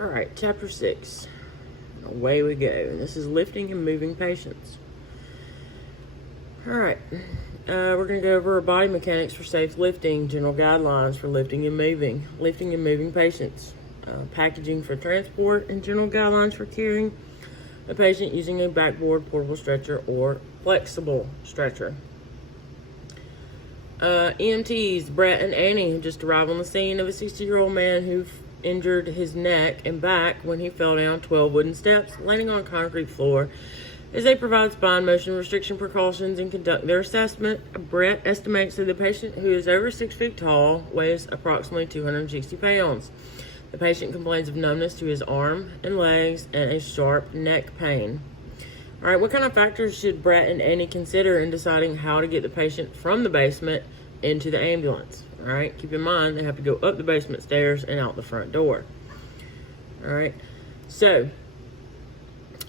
All right, chapter 6. Away we go. This is lifting and moving patients. All right, we're going to go over body mechanics for safe lifting, general guidelines for lifting and moving patients, packaging for transport, and general guidelines for carrying a patient using a backboard, portable stretcher, or flexible stretcher. EMTs, Brett and Annie, just arrived on the scene of a 60-year-old man who injured his neck and back when he fell down 12 wooden steps, landing on a concrete floor. As they provide spine motion restriction precautions and conduct their assessment, Brett estimates that the patient, who is over 6 feet tall, weighs approximately 260 pounds. The patient complains of numbness to his arm and legs and a sharp neck pain. All right, what kind of factors should Brett and Annie consider in deciding how to get the patient from the basement into the ambulance? All right, keep in mind they have to go up the basement stairs and out the front door. All right, so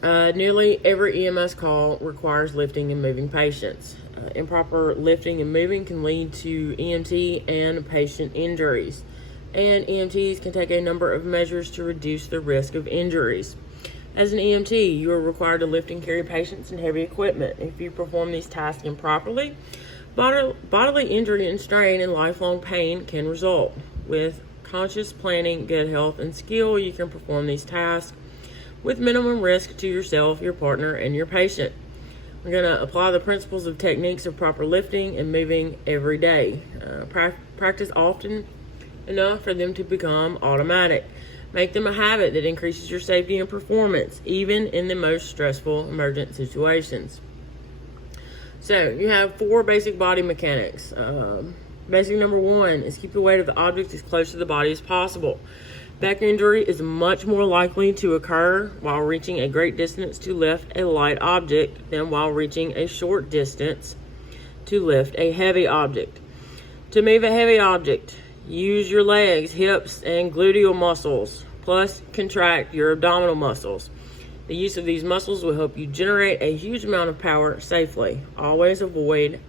nearly every EMS call requires lifting and moving patients. Improper lifting and moving can lead to EMT and patient injuries, and EMTs can take a number of measures to reduce the risk of injuries. As an EMT, you are required to lift and carry patients and heavy equipment. If you perform these tasks improperly, bodily injury and strain and lifelong pain can result. With conscious planning, good health, and skill, you can perform these tasks with minimum risk to yourself, your partner, and your patient. We're going to apply the principles of techniques of proper lifting and moving every day. Practice often enough for them to become automatic. Make them a habit that increases your safety and performance, even in the most stressful emergent situations. So, you have 4 basic body mechanics. Basic number 1 is keep the weight of the object as close to the body as possible. Back injury is much more likely to occur while reaching a great distance to lift a light object than while reaching a short distance to lift a heavy object. To move a heavy object, use your legs, hips, and gluteal muscles, plus contract your abdominal muscles. The use of these muscles will help you generate a huge amount of power safely. Always avoid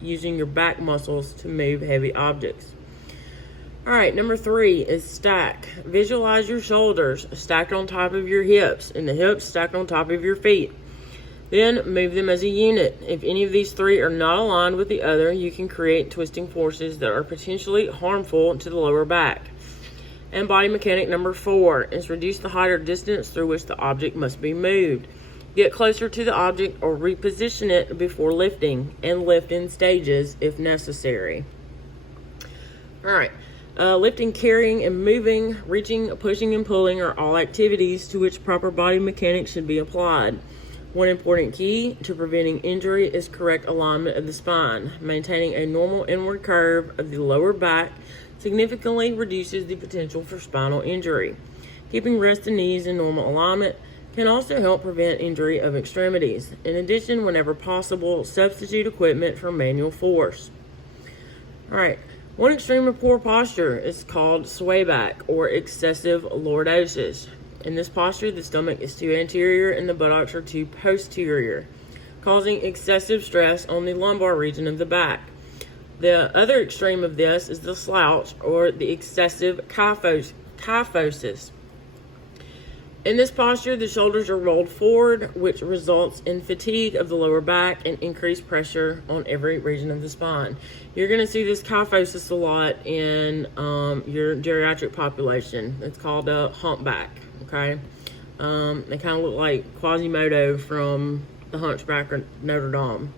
using your back muscles to move heavy objects. All right, number 3 is stack. Visualize your shoulders stacked on top of your hips and the hips stacked on top of your feet. Then move them as a unit. If any of these 3 are not aligned with the other, you can create twisting forces that are potentially harmful to the lower back. And body mechanic number 4 is reduce the height or distance through which the object must be moved. Get closer to the object or reposition it before lifting, and lift in stages if necessary. All right. Lifting, carrying, and moving, reaching, pushing, and pulling are all activities to which proper body mechanics should be applied. One important key to preventing injury is correct alignment of the spine. Maintaining a normal inward curve of the lower back significantly reduces the potential for spinal injury. Keeping wrists and knees in normal alignment can also help prevent injury of extremities. In addition, whenever possible, substitute equipment for manual force. All right. One extreme of poor posture is called swayback or excessive lordosis. In this posture, the stomach is too anterior and the buttocks are too posterior, causing excessive stress on the lumbar region of the back. The other extreme of this is the slouch or the excessive kyphosis. In this posture, the shoulders are rolled forward, which results in fatigue of the lower back and increased pressure on every region of the spine. You're going to see this kyphosis a lot in your geriatric population. It's called a humpback, okay? They kind of look like Quasimodo from The Hunchback of Notre Dame.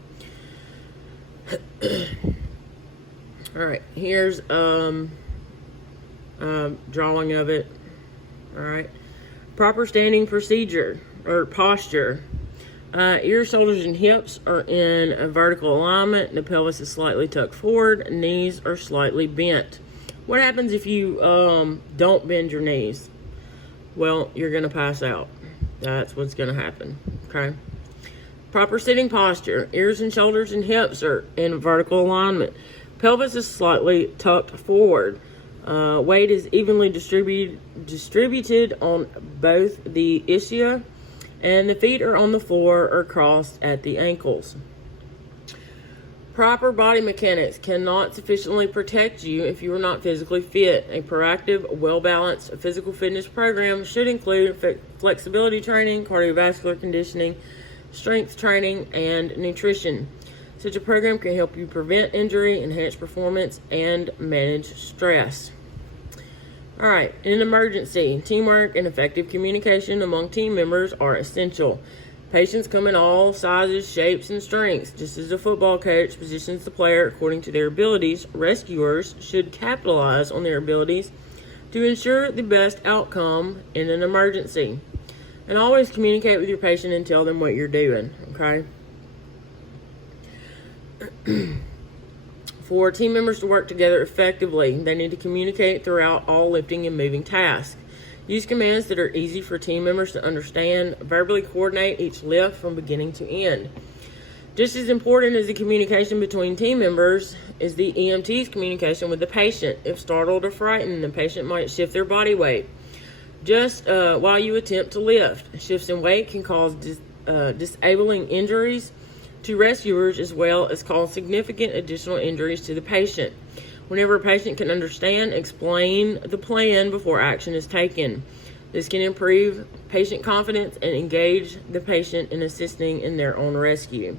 All right, here's a drawing of it, all right? Proper standing procedure or posture. Ears, shoulders, and hips are in a vertical alignment. The pelvis is slightly tucked forward. Knees are slightly bent. What happens if you don't bend your knees? Well, you're going to pass out. That's what's going to happen. Okay. Proper sitting posture. Ears and shoulders and hips are in vertical alignment. Pelvis is slightly tucked forward. Weight is evenly distributed on both the ischias, and the feet are on the floor or crossed at the ankles. Proper body mechanics cannot sufficiently protect you if you are not physically fit. A proactive, well-balanced physical fitness program should include flexibility training, cardiovascular conditioning, strength training, and nutrition. Such a program can help you prevent injury, enhance performance, and manage stress. All right, in an emergency, teamwork and effective communication among team members are essential. Patients come in all sizes, shapes, and strengths. Just as a football coach positions the player according to their abilities, rescuers should capitalize on their abilities to ensure the best outcome in an emergency. And always communicate with your patient and tell them what you're doing, okay? For team members to work together effectively, they need to communicate throughout all lifting and moving tasks. Use commands that are easy for team members to understand. Verbally coordinate each lift from beginning to end. Just as important as the communication between team members is the EMT's communication with the patient. If startled or frightened, the patient might shift their body weight just while you attempt to lift. Shifts in weight can cause disabling injuries to rescuers as well as cause significant additional injuries to the patient. Whenever a patient can understand, explain the plan before action is taken. This can improve patient confidence and engage the patient in assisting in their own rescue.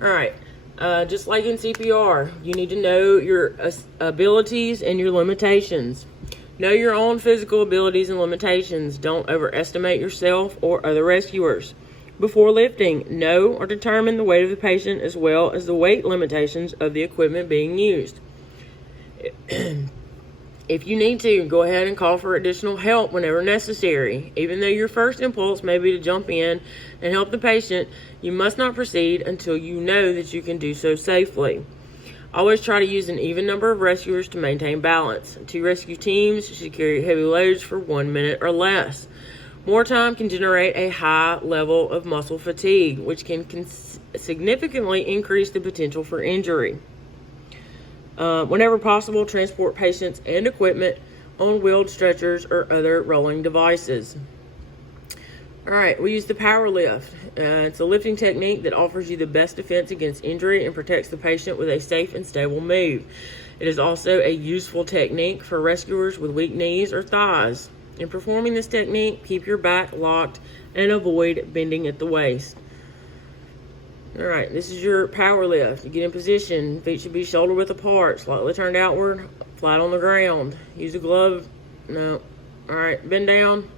All right, just like in CPR, you need to know your abilities and your limitations. Know your own physical abilities and limitations. Don't overestimate yourself or other rescuers. Before lifting, know or determine the weight of the patient as well as the weight limitations of the equipment being used. If you need to, go ahead and call for additional help whenever necessary. Even though your first impulse may be to jump in and help the patient, you must not proceed until you know that you can do so safely. Always try to use an even number of rescuers to maintain balance. 2 rescue teams should carry heavy loads for 1 minute or less. More time can generate a high level of muscle fatigue, which can significantly increase the potential for injury. Whenever possible, transport patients and equipment on wheeled stretchers or other rolling devices. All right, we use the power lift. It's a lifting technique that offers you the best defense against injury and protects the patient with a safe and stable move. It is also a useful technique for rescuers with weak knees or thighs. In performing this technique, keep your back locked and avoid bending at the waist. All right, this is your power lift. You get in position. Feet should be shoulder width apart, slightly turned outward, flat on the ground. Use a glove. No. All right, bend down.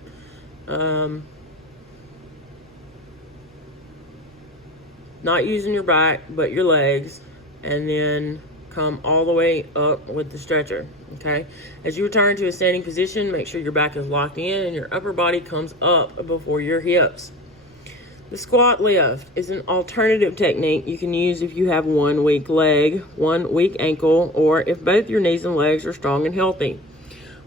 Not using your back, but your legs. And then come all the way up with the stretcher, okay? As you return to a standing position, make sure your back is locked in and your upper body comes up before your hips. The squat lift is an alternative technique you can use if you have 1 weak leg, 1 weak ankle, or if both your knees and legs are strong and healthy.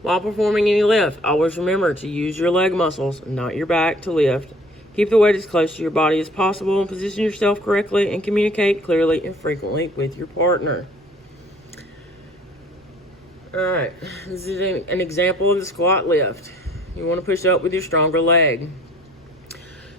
While performing any lift, always remember to use your leg muscles, not your back, to lift. Keep the weight as close to your body as possible and position yourself correctly and communicate clearly and frequently with your partner. All right, this is an example of the squat lift. You want to push up with your stronger leg.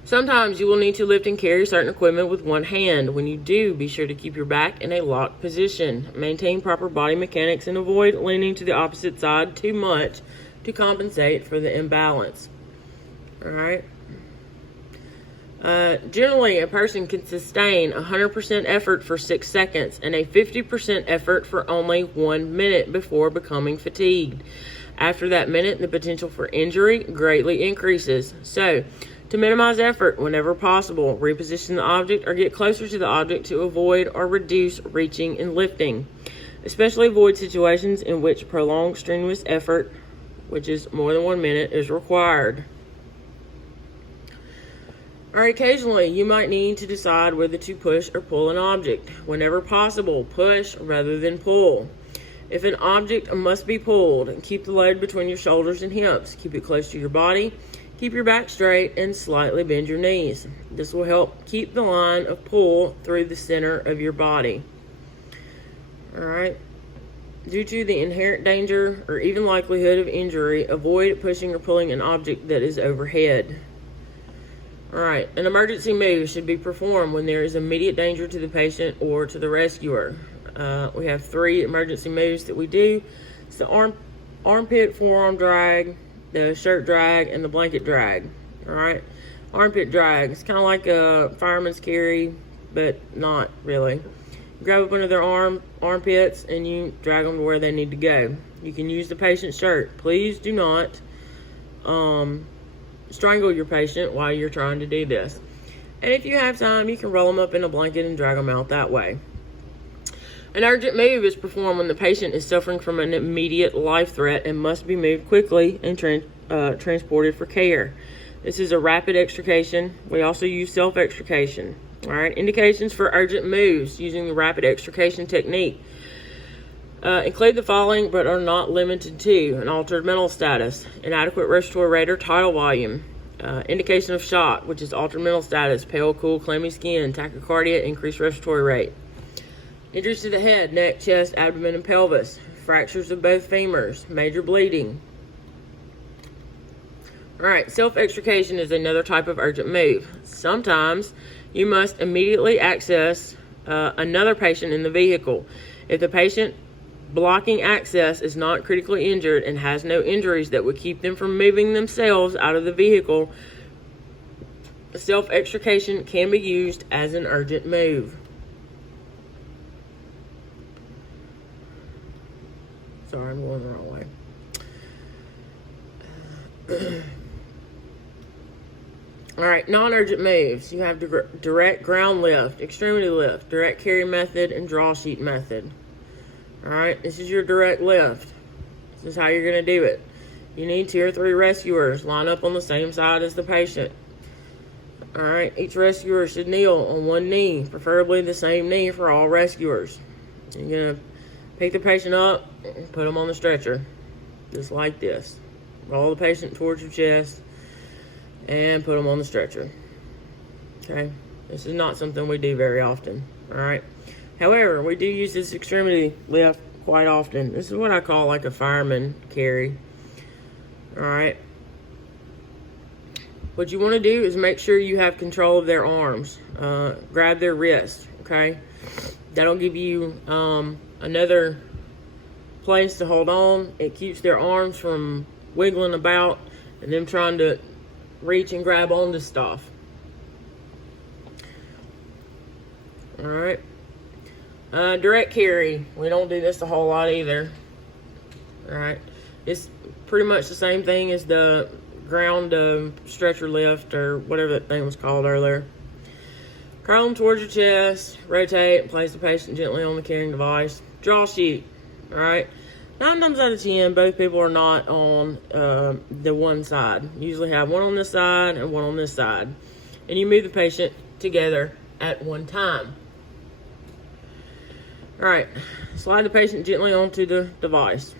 Sometimes you will need to lift and carry certain equipment with one hand. When you do, be sure to keep your back in a locked position. Maintain proper body mechanics and avoid leaning to the opposite side too much to compensate for the imbalance. All right. Generally, a person can sustain 100% effort for 6 seconds and a 50% effort for only 1 minute before becoming fatigued. After that minute, the potential for injury greatly increases. So, to minimize effort whenever possible, reposition the object or get closer to the object to avoid or reduce reaching and lifting. Especially avoid situations in which prolonged strenuous effort, which is more than 1 minute, is required. Or occasionally, you might need to decide whether to push or pull an object. Whenever possible, push rather than pull. If an object must be pulled, keep the load between your shoulders and hips. Keep it close to your body. Keep your back straight and slightly bend your knees. This will help keep the line of pull through the center of your body. All right. Due to the inherent danger or even likelihood of injury, avoid pushing or pulling an object that is overhead. All right, an emergency move should be performed when there is immediate danger to the patient or to the rescuer. We have 3 emergency moves that we do. It's the armpit forearm drag, the shirt drag, and the blanket drag. All right, armpit drag. It's kind of like a fireman's carry, but not really. Grab up under their armpits and you drag them to where they need to go. You can use the patient's shirt. Please do not strangle your patient while you're trying to do this. And if you have time, you can roll them up in a blanket and drag them out that way. An urgent move is performed when the patient is suffering from an immediate life threat and must be moved quickly and transported for care. This is a rapid extrication. We also use self-extrication. All right, indications for urgent moves using the rapid extrication technique include the following, but are not limited to: an altered mental status, inadequate respiratory rate or tidal volume, indication of shock, which is altered mental status, pale, cool, clammy skin, tachycardia, increased respiratory rate, injuries to the head, neck, chest, abdomen, and pelvis, fractures of both femurs, major bleeding. All right, self-extrication is another type of urgent move. Sometimes you must immediately access another patient in the vehicle. If the patient blocking access is not critically injured and has no injuries that would keep them from moving themselves out of the vehicle, self-extrication can be used as an urgent move. Sorry, I'm going the wrong way. All right, non-urgent moves. You have direct ground lift, extremity lift, direct carry method, and draw sheet method. All right, this is your direct lift. This is how you're going to do it. You need 2 or 3 rescuers line up on the same side as the patient. All right, each rescuer should kneel on one knee, preferably the same knee for all rescuers. You're going to pick the patient up and put them on the stretcher, just like this. Roll the patient towards your chest and put them on the stretcher. Okay, this is not something we do very often. All right. However, we do use this extremity lift quite often. This is what I call like a fireman carry. All right. What you want to do is make sure you have control of their arms. Grab their wrists, okay? That'll give you another place to hold on. It keeps their arms from wiggling about and them trying to reach and grab onto stuff. All right. Direct carry. We don't do this a whole lot either. All right. It's pretty much the same thing as the ground stretcher lift or whatever that thing was called earlier. Curl them towards your chest, rotate, and place the patient gently on the carrying device. Draw sheet. All right. 9 times out of 10, both people are not on the one side. You usually have one on this side and one on this side. And you move the patient together at one time. All right, slide the patient gently onto the device.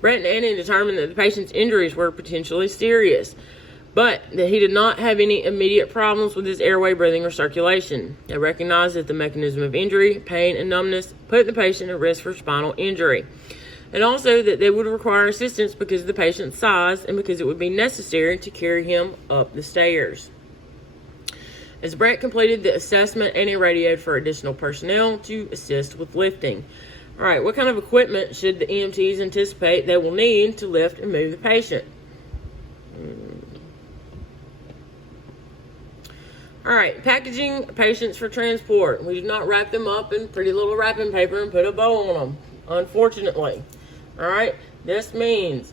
Brett and Annie determined that the patient's injuries were potentially serious, but that he did not have any immediate problems with his airway, breathing, or circulation. They recognized that the mechanism of injury, pain, and numbness put the patient at risk for spinal injury, and also that they would require assistance because of the patient's size and because it would be necessary to carry him up the stairs. As Brett completed the assessment, Annie radioed for additional personnel to assist with lifting. All right, what kind of equipment should the EMTs anticipate they will need to lift and move the patient? All right, packaging patients for transport. We do not wrap them up in pretty little wrapping paper and put a bow on them, unfortunately. All right, this means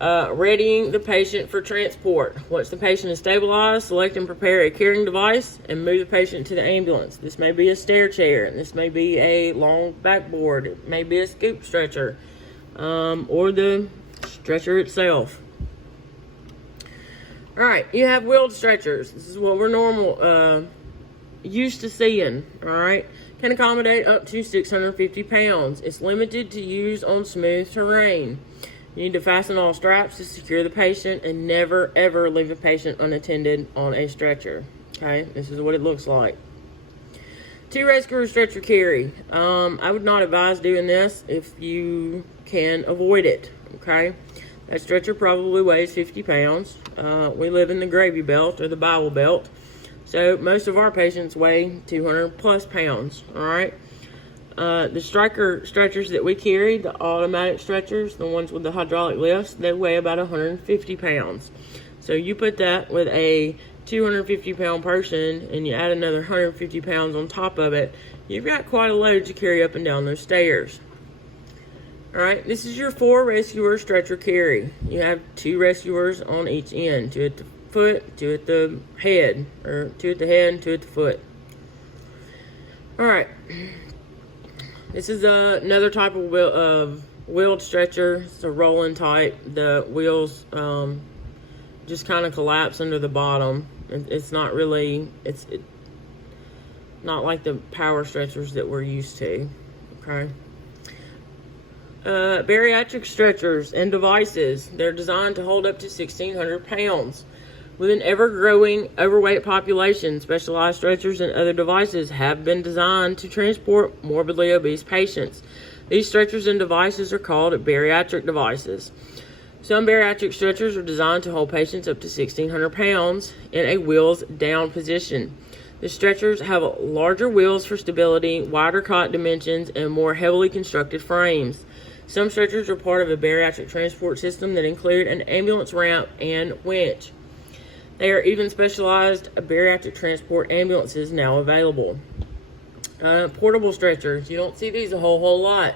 readying the patient for transport. Once the patient is stabilized, select and prepare a carrying device and move the patient to the ambulance. This may be a stair chair. This may be a long backboard. It may be a scoop stretcher or the stretcher itself. All right, you have wheeled stretchers. This is what we're used to seeing, all right? Can accommodate up to 650 pounds. It's limited to use on smooth terrain. You need to fasten all straps to secure the patient and never, ever leave a patient unattended on a stretcher. Okay, this is what it looks like. 2 rescuer stretcher carry. I would not advise doing this if you can avoid it. Okay, That stretcher probably weighs 50 pounds. We live in the gravy belt or the Bible belt, so most of our patients weigh 200 plus pounds, all right? The striker stretchers that we carry, the automatic stretchers, the ones with the hydraulic lifts, they weigh about 150 pounds. So you put that with a 250 pound person and you add another 150 pounds on top of it, you've got quite a load to carry up and down those stairs. All right, this is your 4 rescuer stretcher carry. You have 2 rescuers on each end, 2 at the foot, 2 at the head, or 2 at the head and 2 at the foot. All right, this is another type of wheeled stretcher. It's a rolling type. The wheels just kind of collapse under the bottom. It's not really, it's not like the power stretchers that we're used to, okay? Bariatric stretchers and devices, they're designed to hold up to 1,600 pounds. With an ever-growing overweight population, specialized stretchers and other devices have been designed to transport morbidly obese patients. These stretchers and devices are called bariatric devices. Some bariatric stretchers are designed to hold patients up to 1,600 pounds in a wheels-down position. The stretchers have larger wheels for stability, wider cot dimensions, and more heavily constructed frames. Some stretchers are part of a bariatric transport system that include an ambulance ramp and winch. There are even specialized bariatric transport ambulances now available. Portable stretchers. You don't see these a whole lot.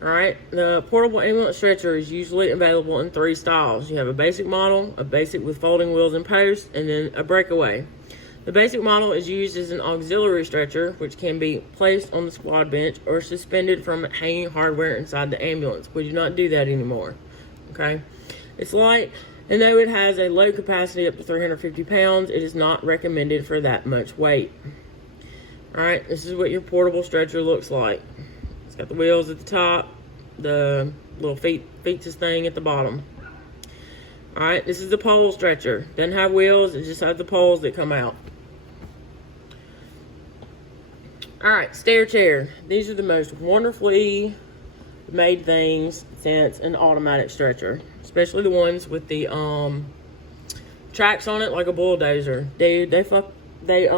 All right. The portable ambulance stretcher is usually available in 3 styles. You have a basic model, a basic with folding wheels and posts, and then a breakaway. The basic model is used as an auxiliary stretcher, which can be placed on the squad bench or suspended from hanging hardware inside the ambulance. We do not do that anymore, okay? It's light, and though it has a load capacity up to 350 pounds, it is not recommended for that much weight. All right, this is what your portable stretcher looks like. It's got the wheels at the top, the little feetses thing at the bottom. All right, this is the pole stretcher. Doesn't have wheels, it just has the poles that come out. All right, stair chair. These are the most wonderfully made things since an automatic stretcher, especially the ones with the tracks on it like a bulldozer. Dude, they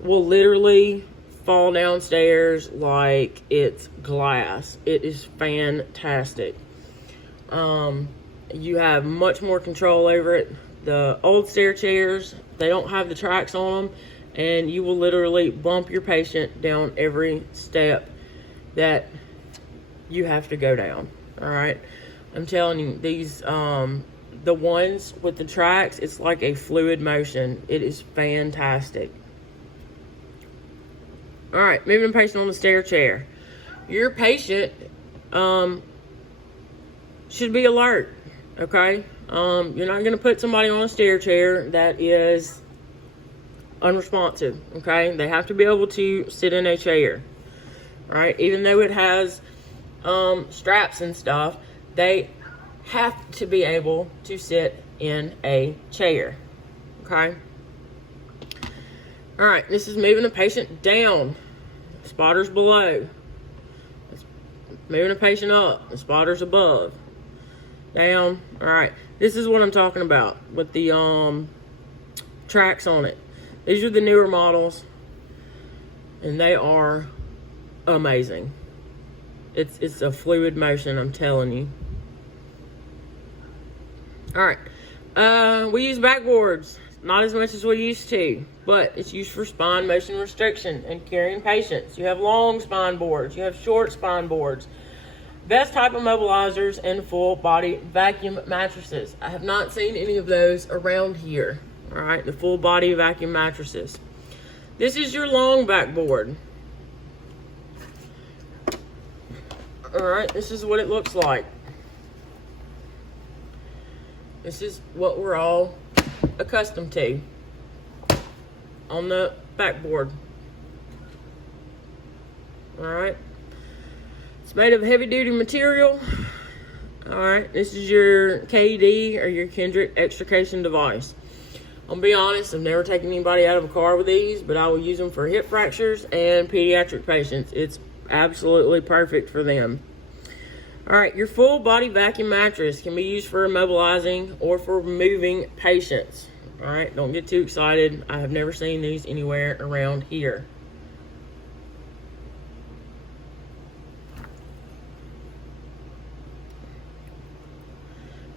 will literally fall downstairs like it's glass. It is fantastic. You have much more control over it. The old stair chairs, they don't have the tracks on them, and you will literally bump your patient down every step that you have to go down. All right, I'm telling you, these the ones with the tracks, it's like a fluid motion. It is fantastic. All right, moving a patient on the stair chair. Your patient should be alert, okay? You're not going to put somebody on a stair chair that is unresponsive, okay? They have to be able to sit in a chair, right? Even though it has straps and stuff, they have to be able to sit in a chair, okay? All right, this is moving a patient down. Spotters below. Moving a patient up. The spotters above. Down. All right, this is what I'm talking about with the tracks on it. These are the newer models, and they are amazing. It's a fluid motion, I'm telling you. All right, we use backboards. Not as much as we used to, but it's used for spine motion restriction and carrying patients. You have long spine boards. You have short spine boards. Best type of mobilizers and full body vacuum mattresses. I have not seen any of those around here. All right, the full body vacuum mattresses. This is your long backboard. All right, this is what it looks like. This is what we're all accustomed to on the backboard. All right, it's made of heavy duty material. All right, this is your KD or your Kendrick extrication device. I'll be honest, I've never taken anybody out of a car with these, but I will use them for hip fractures and pediatric patients. It's absolutely perfect for them. All right, your full body vacuum mattress can be used for immobilizing or for moving patients. All right, don't get too excited. I have never seen these anywhere around here.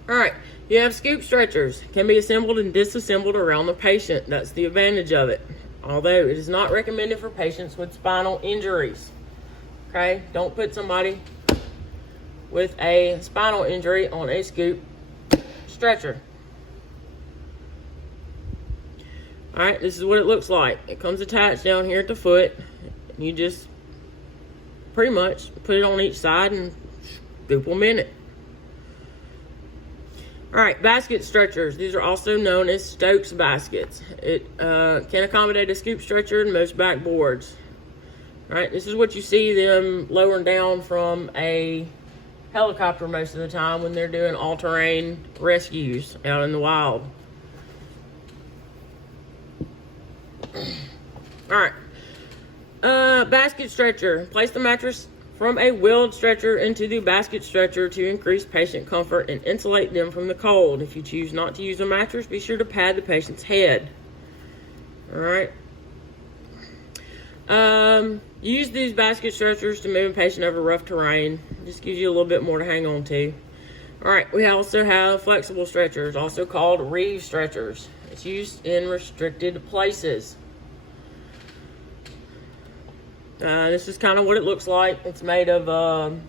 All right, you have scoop stretchers. Can be assembled and disassembled around the patient. That's the advantage of it. Although it is not recommended for patients with spinal injuries. Okay, don't put somebody with a spinal injury on a scoop stretcher. All right, this is what it looks like. It comes attached down here at the foot. You just pretty much put it on each side and scoop them in it. All right, basket stretchers. These are also known as Stokes baskets. It can accommodate a scoop stretcher and most backboards. All right, this is what you see them lowering down from a helicopter most of the time when they're doing all-terrain rescues out in the wild. All right, basket stretcher. Place the mattress from a wheeled stretcher into the basket stretcher to increase patient comfort and insulate them from the cold. If you choose not to use a mattress, be sure to pad the patient's head. All right. Use these basket stretchers to move a patient over rough terrain. Just gives you a little bit more to hang on to. All right, we also have flexible stretchers, also called reeve stretchers. It's used in restricted places. This is kind of what it looks like. It's made of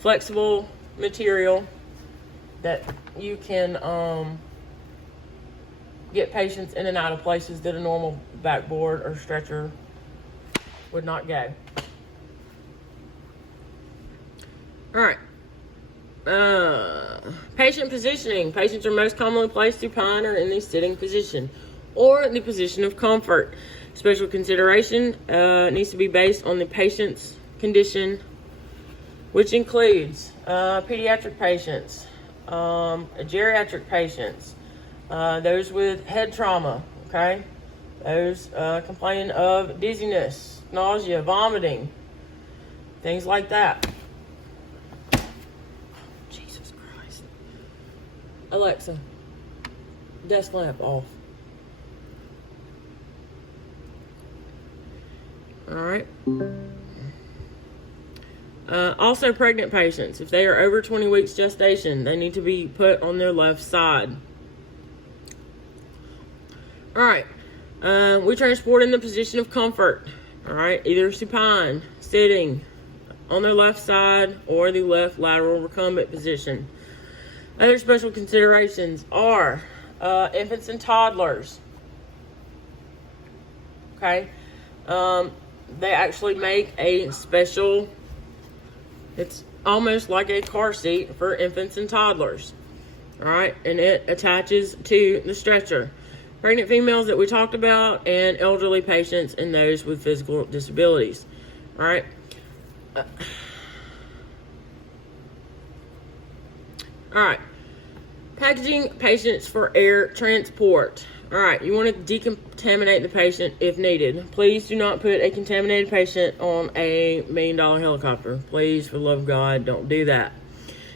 flexible material that you can get patients in and out of places that a normal backboard or stretcher would not go. All right. Patient positioning. Patients are most commonly placed supine or in the sitting position or in the position of comfort. Special consideration needs to be based on the patient's condition, which includes pediatric patients, geriatric patients, those with head trauma, okay? Those complaining of dizziness, nausea, vomiting, things like that. Jesus Christ. Alexa, desk lamp off. All right. Also, pregnant patients. If they are over 20 weeks gestation, they need to be put on their left side. All right. We transport in the position of comfort. All right. Either supine, sitting, on their left side, or the left lateral recumbent position. Other special considerations are infants and toddlers. Okay. They actually make a special, it's almost like a car seat for infants and toddlers. All right, and it attaches to the stretcher. Pregnant females that we talked about, and elderly patients and those with physical disabilities. All right. All right. Packaging patients for air transport. All right, you want to decontaminate the patient if needed. Please do not put a contaminated patient on a $1 million helicopter. Please, for the love of God, don't do that.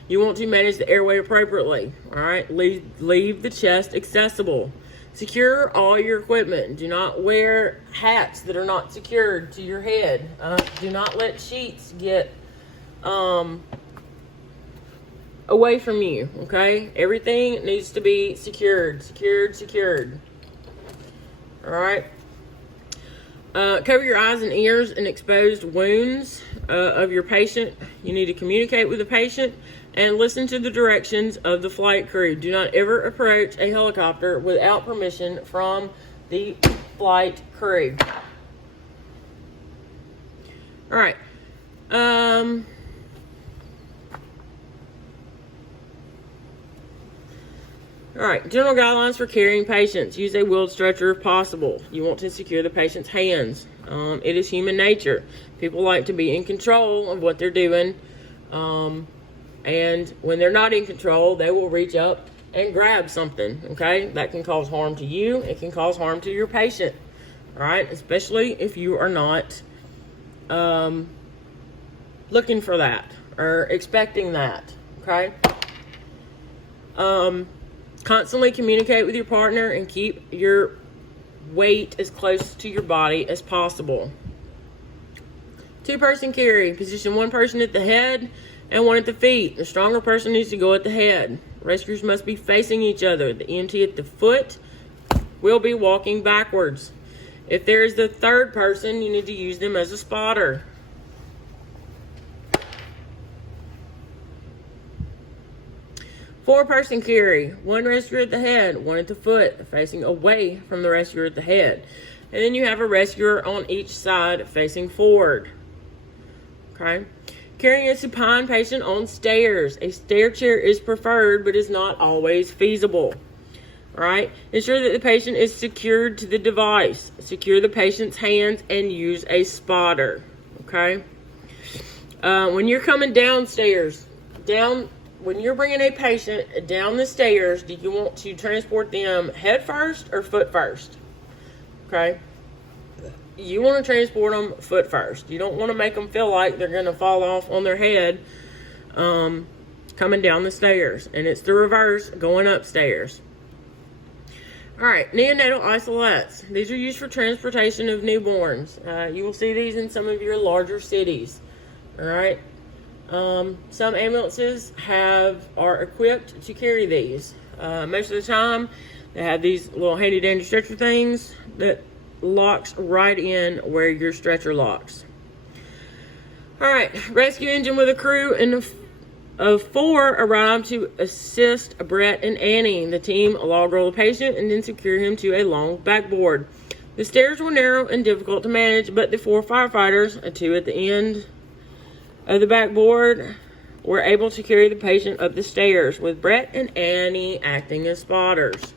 You want to manage the airway appropriately. All right, leave the chest accessible. Secure all your equipment. Do not wear hats that are not secured to your head. Do not let sheets get away from you, okay? Everything needs to be secured. All right. Cover your eyes and ears and exposed wounds of your patient. You need to communicate with the patient and listen to the directions of the flight crew. Do not ever approach a helicopter without permission from the flight crew. All right. All right, general guidelines for carrying patients. Use a wheeled stretcher if possible. You want to secure the patient's hands. It is human nature. People like to be in control of what they're doing. And when they're not in control, they will reach up and grab something, okay? That can cause harm to you. It can cause harm to your patient, all right? Especially if you are not looking for that or expecting that, okay? Constantly communicate with your partner and keep your weight as close to your body as possible. 2-person carry. Position 1 person at the head and 1 at the feet. The stronger person needs to go at the head. Rescuers must be facing each other. The EMT at the foot will be walking backwards. If there is the 3rd person, you need to use them as a spotter. Four-person carry. 1 rescuer at the head, 1 at the foot, facing away from the rescuer at the head. And then you have a rescuer on each side facing forward. Okay? Carrying a supine patient on stairs. A stair chair is preferred, but is not always feasible. Alright? Ensure that the patient is secured to the device. Secure the patient's hands and use a spotter. Okay? When you're coming downstairs, when you're bringing a patient down the stairs, do you want to transport them head first or foot first? Okay? You want to transport them foot first. You don't want to make them feel like they're going to fall off on their head coming down the stairs. And it's the reverse going upstairs. Alright, neonatal isolettes. These are used for transportation of newborns. You will see these in some of your larger cities. Alright? Some ambulances are equipped to carry these. Most of the time, they have these little handy dandy stretcher things that locks right in where your stretcher locks. Alright, rescue engine with a crew of 4 arrived to assist Brett and Annie. The team log roll the patient and then secure him to a long backboard. The stairs were narrow and difficult to manage, but the 4 firefighters, 2 at the end of the backboard, were able to carry the patient up the stairs with Brett and Annie acting as spotters.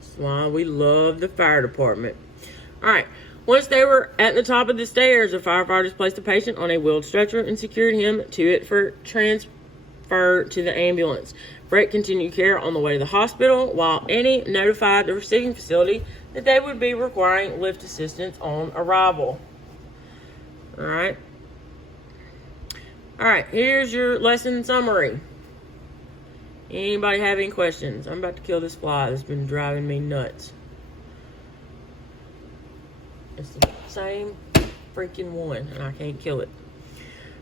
That's why we love the fire department. Alright, once they were at the top of the stairs, the firefighters placed the patient on a wheeled stretcher and secured him to it for transfer to the ambulance. Brett continued care on the way to the hospital, while Annie notified the receiving facility that they would be requiring lift assistance on arrival. Alright, here's your lesson summary. Anybody have any questions? I'm about to kill this fly that's been driving me nuts. It's the same freaking one, and I can't kill it.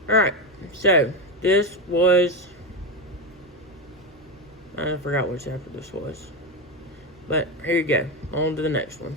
Alright, so this was... I forgot which chapter this was. But here you go. On to the next one.